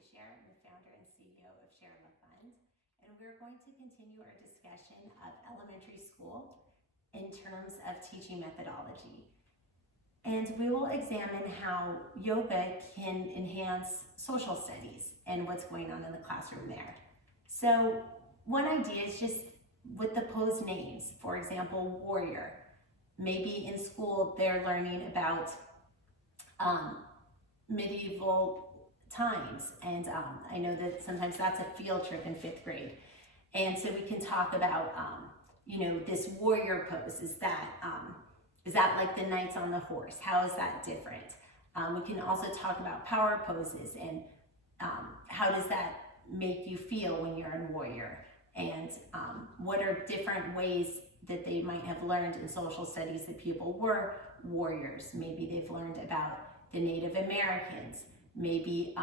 I'm the founder and CEO of ShareLove.Fund, and we're going to continue our discussion of elementary school in terms of teaching methodology. And we will examine how yoga can enhance social studies and what's going on in the classroom there. So one idea is just with the pose names, for example, warrior. Maybe in school they're learning about medieval times, and I know that sometimes that's a field trip in 5th grade. And so we can talk about, this warrior pose. Is that like the knights on the horse? How is that different? We can also talk about power poses and how does that make you feel when you're in warrior? And what are different ways that they might have learned in social studies that people were warriors? Maybe they've learned about the Native Americans. Maybe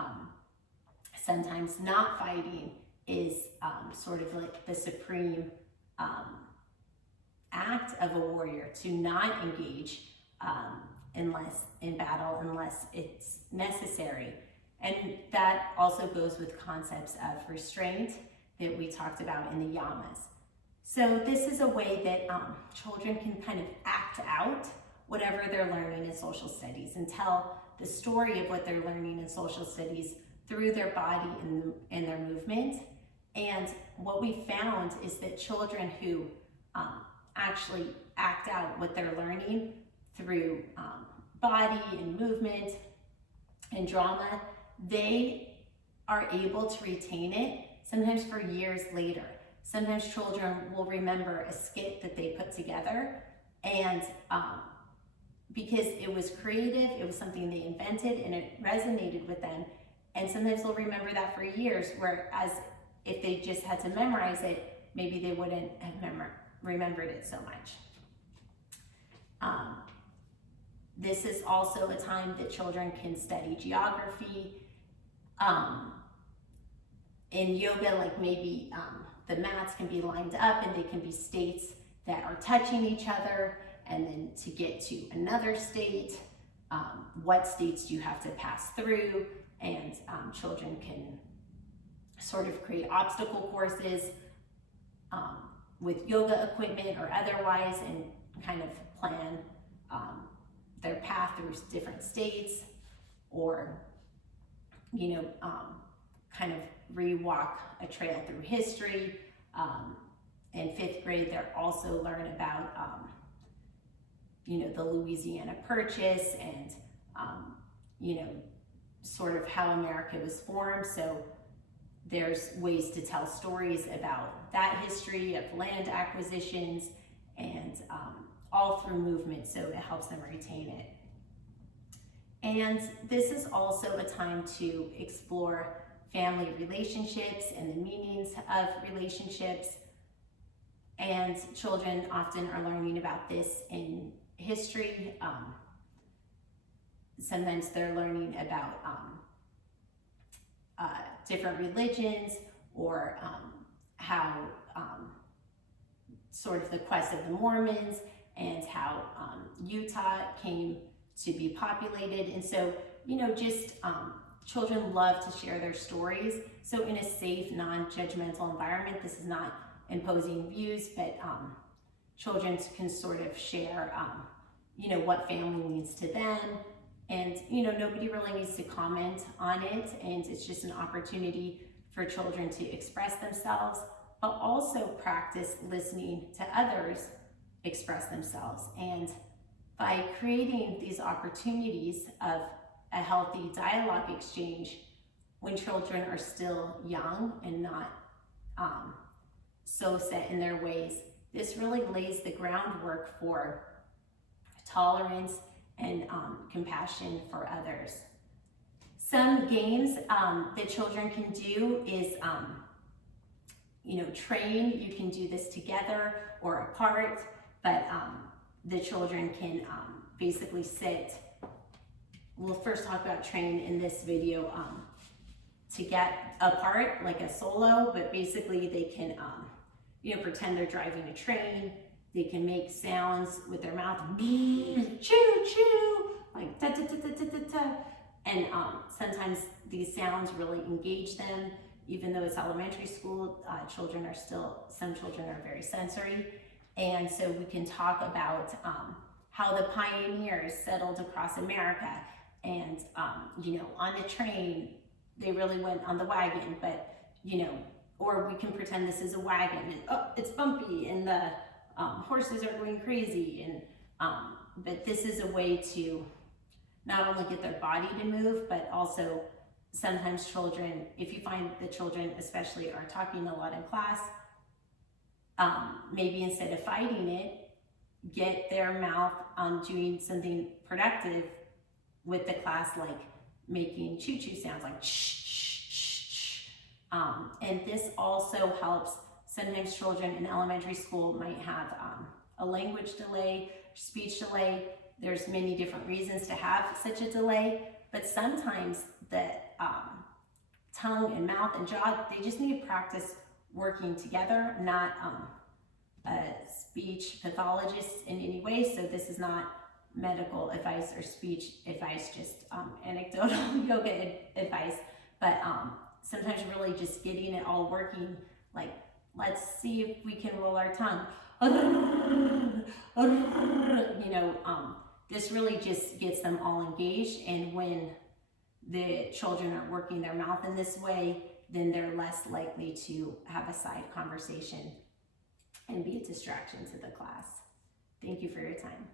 sometimes not fighting is sort of like the supreme act of a warrior, to not engage unless in battle unless it's necessary. And that also goes with concepts of restraint that we talked about in the yamas. So this is a way that children can kind of act out whatever they're learning in social studies and tell the story of what they're learning in social studies through their body and their movement. And what we found is that children who actually act out what they're learning through body and movement and drama, they are able to retain it sometimes for years later. Sometimes children will remember a skit that they put together, and because it was creative, it was something they invented and it resonated with them, and sometimes they'll remember that for years, whereas if they just had to memorize it, maybe they wouldn't have remembered it so much. This is also a time that children can study geography. In yoga, like maybe the mats can be lined up and they can be states that are touching each other, and then to get to another state, what states do you have to pass through? And children can sort of create obstacle courses with yoga equipment or otherwise, and kind of plan their path through different states, or kind of re-walk a trail through history. In 5th grade, they'll also learn about the Louisiana Purchase and sort of how America was formed. So there's ways to tell stories about that history of land acquisitions, and all through movement, so it helps them retain it. And this is also a time to explore family relationships and the meanings of relationships. And children often are learning about this in history. Sometimes they're learning about different religions, or how sort of the quest of the Mormons, and how Utah came to be populated. And so, children love to share their stories. So in a safe, non-judgmental environment, this is not imposing views, but children can sort of share, what family means to them. And, nobody really needs to comment on it. And it's just an opportunity for children to express themselves, but also practice listening to others express themselves. And by creating these opportunities of a healthy dialogue exchange when children are still young and not so set in their ways, this really lays the groundwork for tolerance and compassion for others. Some games that children can do is, train. You can do this together or apart, but the children can basically sit. We'll first talk about train in this video to get apart, like a solo, but basically they can pretend they're driving a train. They can make sounds with their mouth, choo choo, like da da da da da da da, And sometimes these sounds really engage them, even though it's elementary school. Some children are very sensory. And so we can talk about how the pioneers settled across America, and on the train, they really went on the wagon, but or we can pretend this is a wagon and it's bumpy and the horses are going crazy, and but this is a way to not only get their body to move, but also sometimes children, if you find the children especially are talking a lot in class, maybe instead of fighting it, get their mouth doing something productive with the class, like making choo-choo sounds, like shh, shh, shh, shh. And this also helps. Sometimes children in elementary school might have a language delay, speech delay. There's many different reasons to have such a delay, but sometimes the tongue and mouth and jaw, they just need to practice working together, not a speech pathologist in any way. So this is not medical advice or speech advice, just anecdotal yoga advice, but sometimes really just getting it all working, like let's see if we can roll our tongue. This really just gets them all engaged, and when the children are working their mouth in this way, then they're less likely to have a side conversation and be a distraction to the class. Thank you for your time.